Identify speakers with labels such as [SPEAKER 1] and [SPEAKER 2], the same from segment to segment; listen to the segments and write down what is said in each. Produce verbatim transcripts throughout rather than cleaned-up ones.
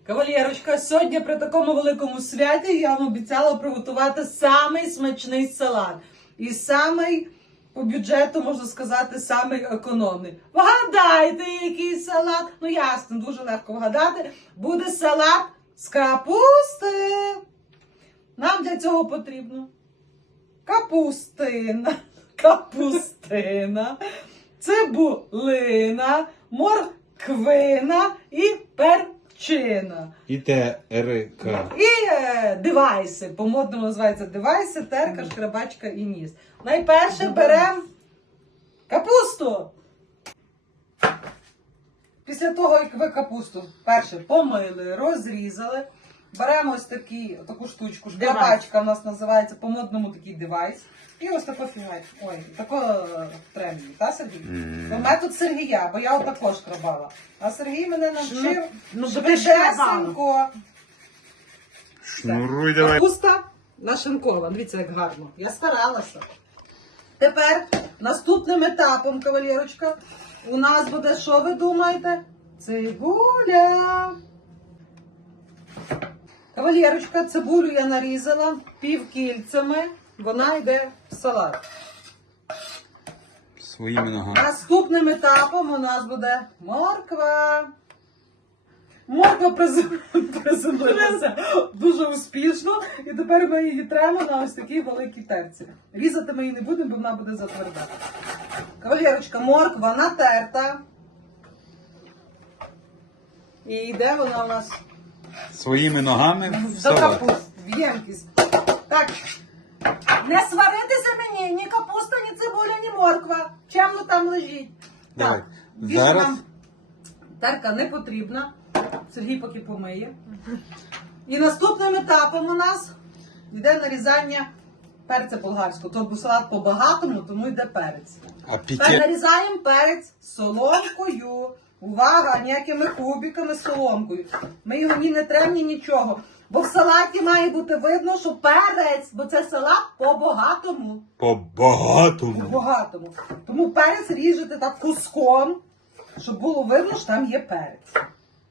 [SPEAKER 1] Кавалерочка, сьогодні при такому великому святі я вам обіцяла приготувати самий смачний салат. І самий, по бюджету, можна сказати, самий економний. Вгадайте, який салат? Ну ясно, дуже легко вгадати. Буде салат з капусти. Нам для цього потрібно капустина, капустина, цибулина, морквина і перчина.
[SPEAKER 2] І терка.
[SPEAKER 1] І е, девайси. По-модному називаються девайси, терка, шкрабачка і ніс. Найперше беремо капусту. Після того, як ви капусту перше помили, розрізали, беремо ось такі, таку штучку, шкрабачка у нас називається, по-модному такий девайс. І ось тако фігать. Ой, тако тренді, та, Сергій? Mm. Метод Сергія, бо я отако шкрабала. А Сергій мене навчив
[SPEAKER 3] ну,
[SPEAKER 1] швидесенько.
[SPEAKER 2] Шнуруй давай.
[SPEAKER 1] Капуста нашинкова. Дивіться, як гарно. Я старалася. Тепер наступним етапом, кавалерочка, у нас буде, що ви думаєте? Цибуля. Кавалерочка, цибулю я нарізала півкільцями. Вона йде в салат.
[SPEAKER 2] Своїми ногами.
[SPEAKER 1] Наступним етапом у нас буде морква. Морква приземлилася дуже успішно. І тепер ми її тремо на ось такій великій терці. Різати ми її не будемо, бо вона буде затверда. Кавалерочка, морква натерта. І йде вона у нас
[SPEAKER 2] Своїми ногами в
[SPEAKER 1] за
[SPEAKER 2] салат.
[SPEAKER 1] капуст, в ємкість. Так, не сваритися мені, ні капуста, ні цибуля, ні морква. Чемно там лежить.
[SPEAKER 2] Давай.
[SPEAKER 1] Так, більше
[SPEAKER 2] Зараз
[SPEAKER 1] нам терка не потрібна. Сергій поки помиє. І наступним етапом у нас йде нарізання перця болгарського. Тобто салат по-багатому, тому йде перець.
[SPEAKER 2] а
[SPEAKER 1] Тепер
[SPEAKER 2] піке...
[SPEAKER 1] нарізаємо перець соломкою. Увага, ніякими кубиками, соломкою. Ми його ні не трем, ні нічого. Бо в салаті має бути видно, що перець, бо це салат по-багатому.
[SPEAKER 2] По-багатому.
[SPEAKER 1] По-багатому. Тому перець ріжете так куском, щоб було видно, що там є перець.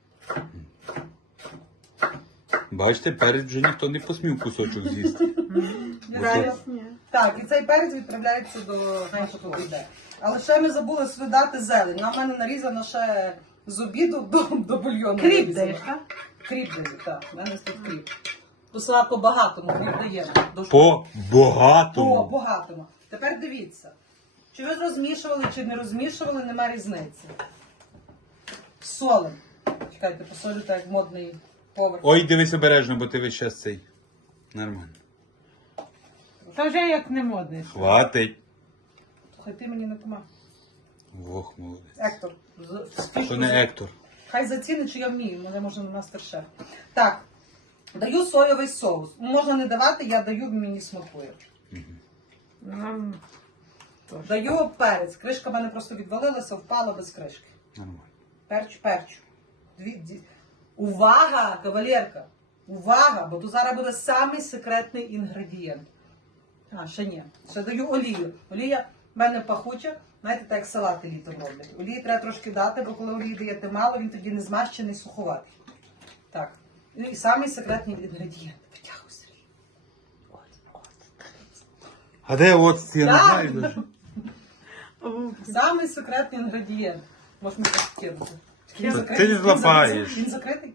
[SPEAKER 2] Бачите, перець вже ніхто не посмів кусочок з'їсти.
[SPEAKER 1] Реально. Так, і цей перець відправляється до нашого йде. Але ще ми забули свидати зелень. На мене нарізано ще з обіду до, до бульйону.
[SPEAKER 3] Кріп даєш, так?
[SPEAKER 1] Кріп даю, так. У мене тут кріп. То салат по-багатому кріп даємо. До-
[SPEAKER 2] По-багатому.
[SPEAKER 1] По-багатому. Тепер дивіться. Чи ви розмішували, чи не розмішували, нема різниці. Солим. Чекайте, посолюйте, як модний повар.
[SPEAKER 2] Ой, дивись обережно, бо ти весь час цей. Нормально.
[SPEAKER 3] Та вже як не модний.
[SPEAKER 2] Хватить.
[SPEAKER 1] Хай ти мені не помагай.
[SPEAKER 2] Ох, молодець.
[SPEAKER 1] Ектор. з- спішно
[SPEAKER 2] То не Ектор.
[SPEAKER 1] Хай зацінить, чи я вмію, мене може на мастер-шеф. Так, даю соєвий соус. Можна не давати, я даю, мені смакує.
[SPEAKER 3] Нам
[SPEAKER 1] Даю перець. Кришка в мене просто відвалилася, впала без кришки.
[SPEAKER 2] Нормально.
[SPEAKER 1] Перчу, перчу. Дві, дві. Увага, кавалерка! Увага, бо тут зараз буде самий секретний інгредієнт. А, ще ні. Ще даю олію. Олія в мене пахуча. Знаєте, так як салати літом роблять. Олії треба трошки дати, бо коли олії даєте мало, він тоді не змащений, суховатий. Так. Ну і самий секретний інгредієнт. Витягуй, Сергій.
[SPEAKER 2] А де от я не
[SPEAKER 1] Так.
[SPEAKER 2] знаю даже.
[SPEAKER 1] Самий секретний інгредієнт. Може ми так кинути. Він
[SPEAKER 2] Та
[SPEAKER 1] закритий?
[SPEAKER 2] ти не
[SPEAKER 1] Він
[SPEAKER 2] злапаєш.
[SPEAKER 1] закритий? Він закритий?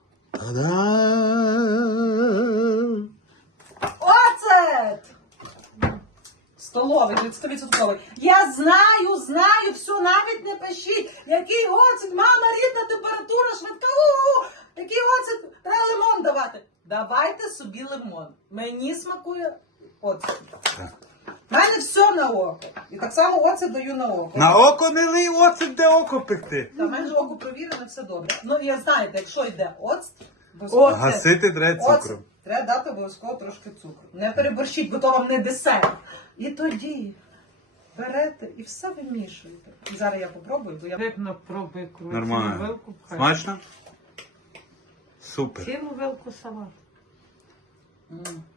[SPEAKER 2] Та-дам!
[SPEAKER 1] Оцет! Столовий, сто відсотків. Я знаю, знаю, все, навіть не пишіть. Який оцет, мама, рідна температура, швидка, у-у-у. Який оцет, треба лимон давати. Давайте собі лимон. Мені смакує оцет. У мене все на око. І так само оцет даю на око.
[SPEAKER 2] На око не лий оцет, де око пекти.
[SPEAKER 1] Та в мене ж око провірене, все добре. Ну, я знаєте, якщо йде оцет,
[SPEAKER 3] Оцет.
[SPEAKER 2] Гасити треба
[SPEAKER 1] Оцет.
[SPEAKER 2] цукром.
[SPEAKER 1] Треба дати обов'язково трошки цукру. Не переборщіть, бо то вам не десерт. І тоді берете і все вимішуєте. І зараз я попробую, бо я...
[SPEAKER 3] як на пробуй коротше,
[SPEAKER 2] Нормально.
[SPEAKER 3] вилку пхай.
[SPEAKER 2] Смачно? Супер.
[SPEAKER 3] Цілу вилку салат.
[SPEAKER 1] М.